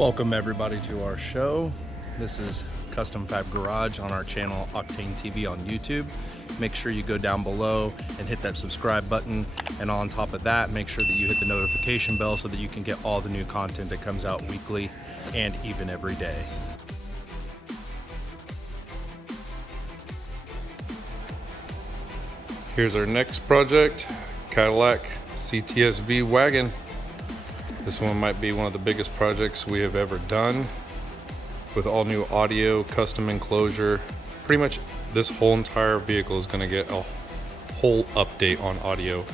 Welcome everybody to our show. This is Custom Fab Garage on our channel Octane TV on YouTube. Make sure you go down below and hit that subscribe button, and on top of that, make sure that you hit the notification bell so that you can get all the new content that comes out weekly and even every day. Here's our next project, Cadillac Cts-V wagon. This one might be one of the biggest projects we have ever done, with all new audio, custom enclosure. Pretty much this whole entire vehicle is going to get a whole update on audio,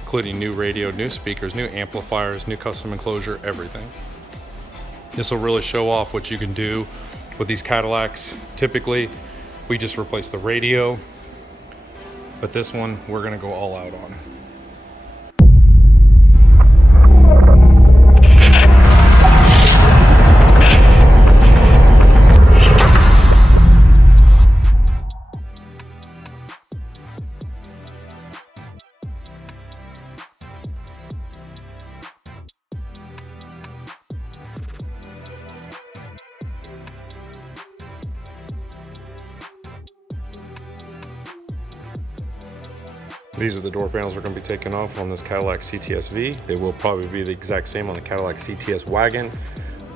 including new radio, new speakers, new amplifiers, new custom enclosure, everything. This will really show off what you can do with these Cadillacs. Typically, we just replace the radio, but this one we're going to go all out on. These are the door panels we're going to be taking off on this Cadillac CTSV. They will probably be the exact same on the Cadillac CTS wagon.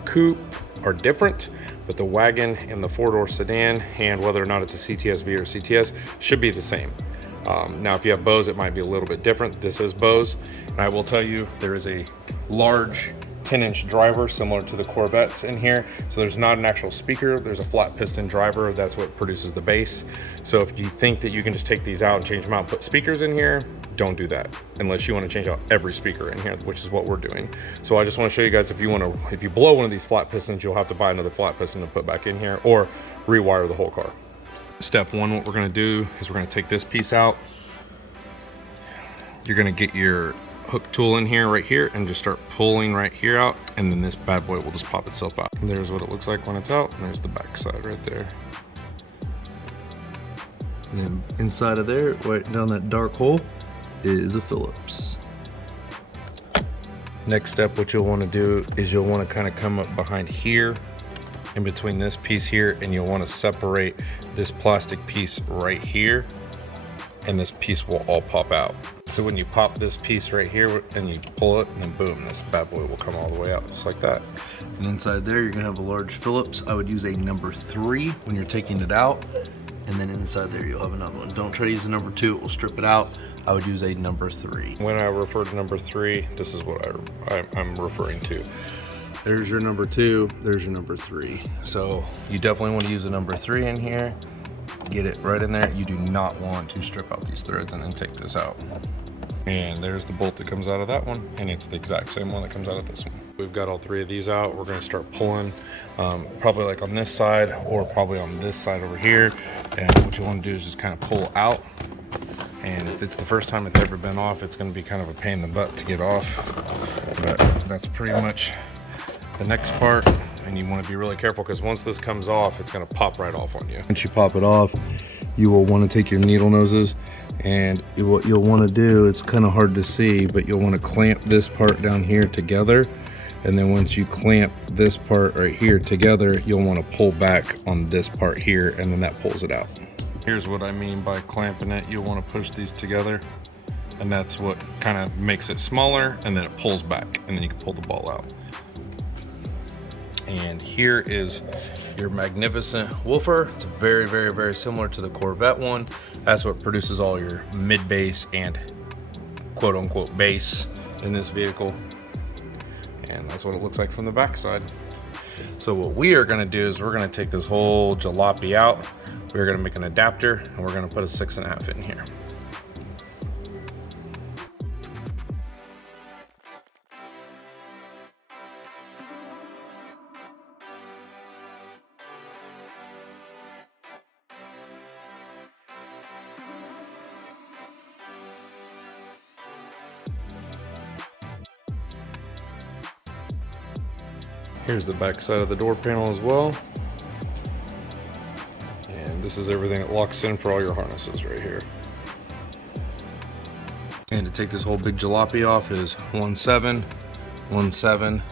Coupe are different, but the wagon and the four-door sedan, and whether or not it's a CTSV or CTS, should be the same. Now, if you have Bose, it might be a little bit different. This is Bose, and I will tell you there is a large 10-inch driver similar to the Corvettes in here. So there's not an actual speaker, there's a flat piston driver. That's what produces the bass. So if you think that you can just take these out and change them out and put speakers in here, don't do that unless you want to change out every speaker in here, which is what we're doing. So I just want to show you guys, if you blow one of these flat pistons, you'll have to buy another flat piston to put back in here or rewire the whole car. Step one, what we're going to do is we're going to take this piece out. You're going to get your hook tool in here, right here, and just start pulling right here out, and then this bad boy will just pop itself out. And there's what it looks like when it's out, and there's the back side right there. And then inside of there, right down that dark hole, is a Phillips. Next step, what you'll want to do is you'll want to kind of come up behind here, in between this piece here, and you'll want to separate this plastic piece right here, and this piece will all pop out. So when you pop this piece right here and you pull it, and then boom, this bad boy will come all the way out just like that. And inside there, you're gonna have a large Phillips. I would use a number 3 when you're taking it out. And then inside there, you'll have another one. Don't try to use a number 2, it will strip it out. I would use a number 3. When I refer to number 3, this is what I'm referring to. There's your number 2, there's your number 3. So you definitely want to use a number 3 in here. Get it right in there. You do not want to strip out these threads and then take this out. And there's the bolt that comes out of that one, and it's the exact same one that comes out of this one. We've got all 3 of these out. We're going to start pulling, probably like on this side or probably on this side over here. And what you want to do is just kind of pull out. And if it's the first time it's ever been off, it's going to be kind of a pain in the butt to get off. But that's pretty much the next part. And you want to be really careful, because once this comes off, it's going to pop right off on you. Once you pop it off, you will want to take your needle noses, and what you'll want to do, it's kind of hard to see, but you'll want to clamp this part down here together. And then once you clamp this part right here together, you'll want to pull back on this part here, and then that pulls it out. Here's what I mean by clamping it. You'll want to push these together, and that's what kind of makes it smaller, and then it pulls back, and then you can pull the ball out. And here is your magnificent woofer. It's very, very, very similar to the Corvette one. That's what produces all your mid bass and quote unquote bass in this vehicle. And that's what it looks like from the back side. So what we are gonna do is we're gonna take this whole jalopy out. We're gonna make an adapter, and we're gonna put a 6.5 in here. Here's the back side of the door panel as well. And this is everything that locks in for all your harnesses right here. And to take this whole big jalopy off is 1 7 1 7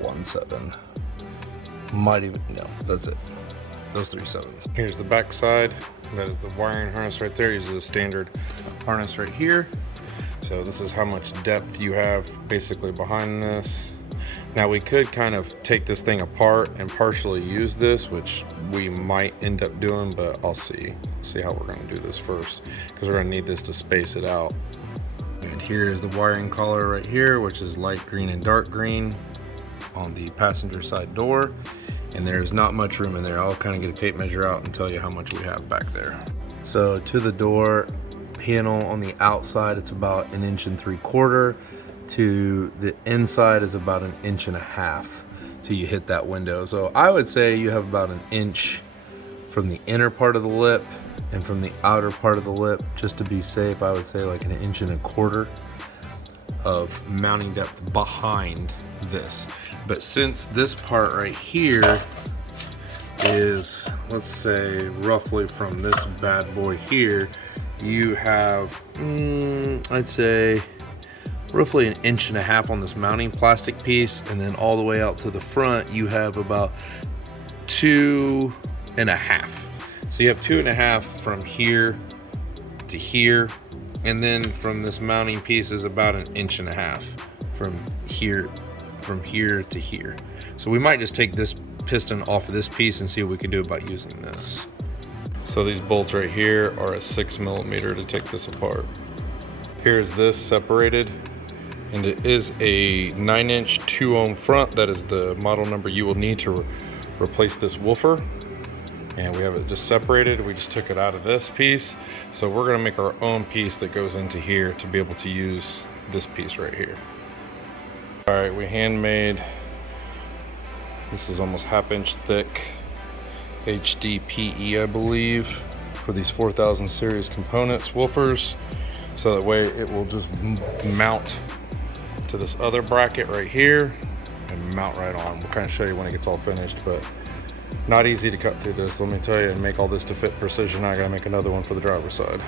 1 7. Might even, no, that's it. Those 3 sevens. Here's the back side. That is the wiring harness right there. Uses a standard harness right here. So this is how much depth you have basically behind this. Now we could kind of take this thing apart and partially use this, which we might end up doing, but I'll see how we're gonna do this first, because we're gonna need this to space it out. And here is the wiring collar right here, which is light green and dark green on the passenger side door. And there's not much room in there. I'll kind of get a tape measure out and tell you how much we have back there. So to the door panel on the outside, it's about 1.75 inches. To the inside is about 1.5 inches till you hit that window. So I would say you have about 1 inch from the inner part of the lip and from the outer part of the lip. Just to be safe, I would say like 1.25 inches of mounting depth behind this. But since this part right here is, let's say, roughly from this bad boy here, you have, I'd say, roughly 1.5 inches on this mounting plastic piece, and then all the way out to the front, you have about 2.5. So you have 2.5 from here to here, and then from this mounting piece is about 1.5 inches from here to here. So we might just take this piston off of this piece and see what we can do about using this. So these bolts right here are a 6mm to take this apart. Here is this separated, and it is a 9-inch 2-ohm front. That is the model number you will need to replace this woofer. And we have it just separated. We just took it out of this piece. So we're gonna make our own piece that goes into here to be able to use this piece right here. All right, we handmade, this is almost 1/2 inch thick HDPE, I believe, for these 4000 series components, woofers. So that way it will just mount to this other bracket right here and mount right on. We'll kind of show you when it gets all finished, but not easy to cut through this, let me tell you, and make all this to fit precision. I gotta make another one for the driver's side.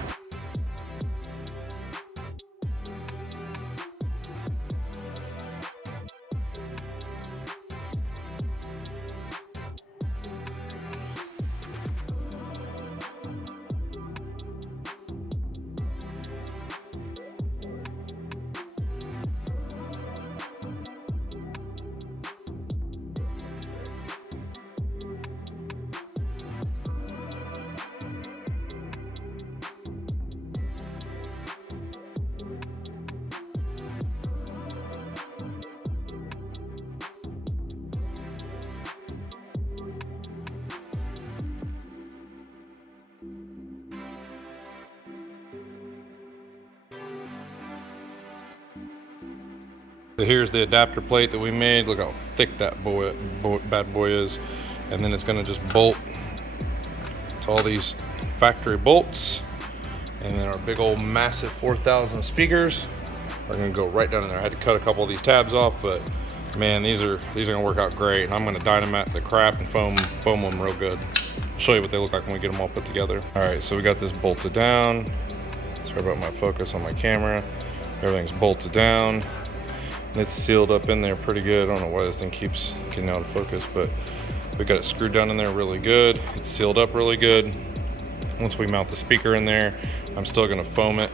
So here's the adapter plate that we made. Look how thick that bad boy is. And then it's gonna just bolt to all these factory bolts. And then our big old massive 4000 speakers are gonna go right down in there. I had to cut a couple of these tabs off, but man, these are gonna work out great. And I'm gonna dynamite the crap and foam them real good. I'll show you what they look like when we get them all put together. All right, so we got this bolted down. Sorry about my focus on my camera. Everything's bolted down. And it's sealed up in there pretty good. I don't know why this thing keeps getting out of focus, but we got it screwed down in there really good. It's sealed up really good. Once we mount the speaker in there, I'm still gonna foam it.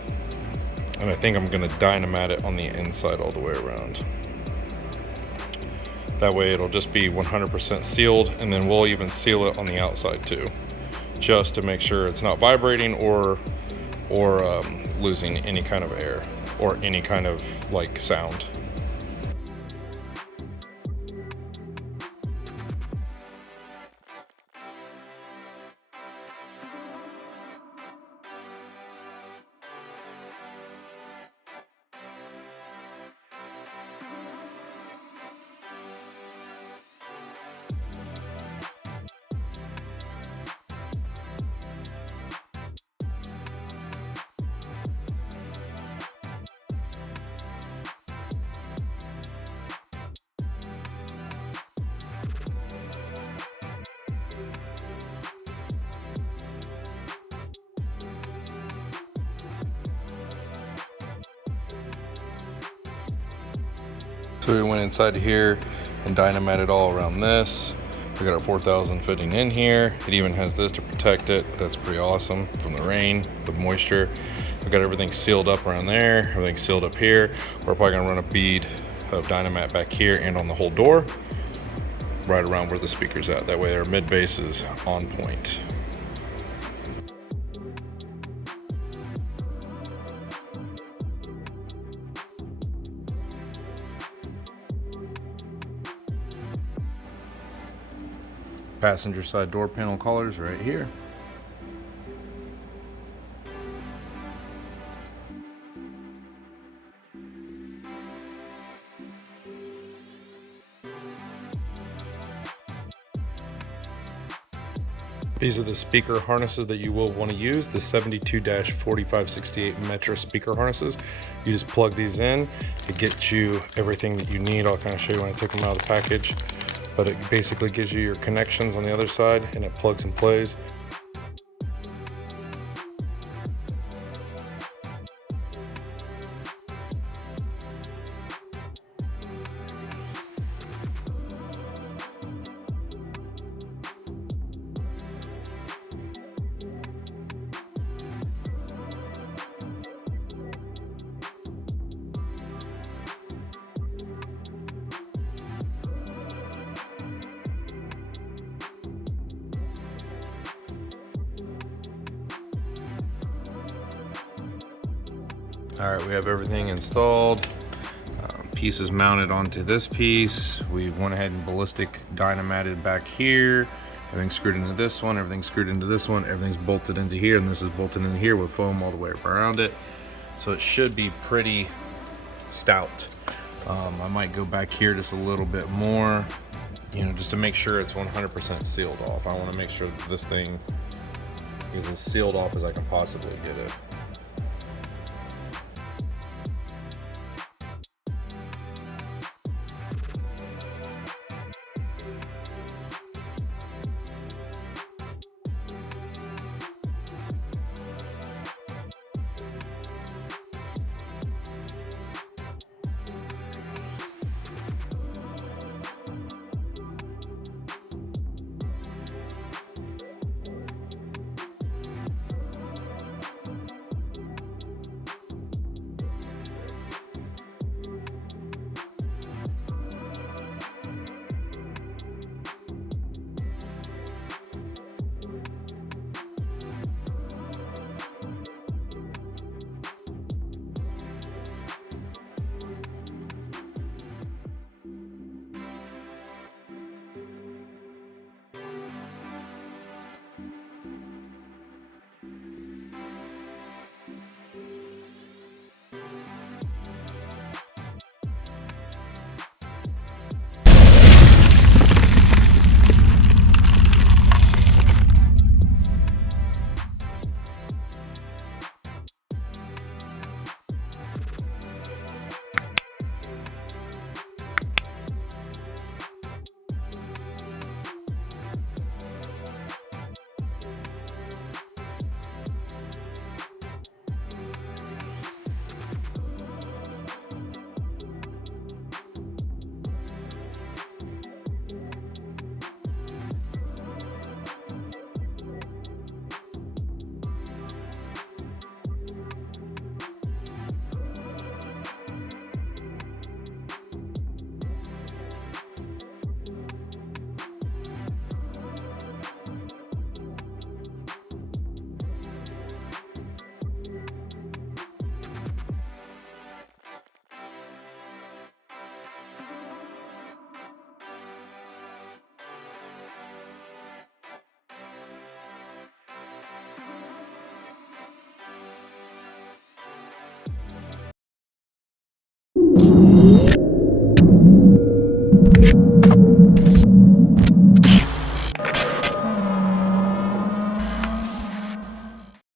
And I think I'm gonna dynamite it on the inside all the way around. That way it'll just be 100% sealed, and then we'll even seal it on the outside too, just to make sure it's not vibrating or losing any kind of air or any kind of like sound. So we went inside here and dynamited all around this. We got our 4000 fitting in here. It even has this to protect it. That's pretty awesome from the rain, the moisture. We got everything sealed up around there, everything sealed up here. We're probably gonna run a bead of Dynamat back here and on the whole door, right around where the speaker's at. That way our mid bass is on point. Passenger side door panel collars right here. These are the speaker harnesses that you will want to use, the 72-4568 Metro speaker harnesses. You just plug these in to get you everything that you need. I'll kind of show you when I take them out of the package. But it basically gives you your connections on the other side and it plugs and plays. All right, we have everything installed. Pieces mounted onto this piece. We've went ahead and ballistic dynamatted back here. Everything's screwed into this one, everything's screwed into this one, everything's bolted into here, and this is bolted in here with foam all the way around it. So it should be pretty stout. I might go back here just a little bit more, you know, just to make sure it's 100% sealed off. I want to make sure that this thing is as sealed off as I can possibly get it.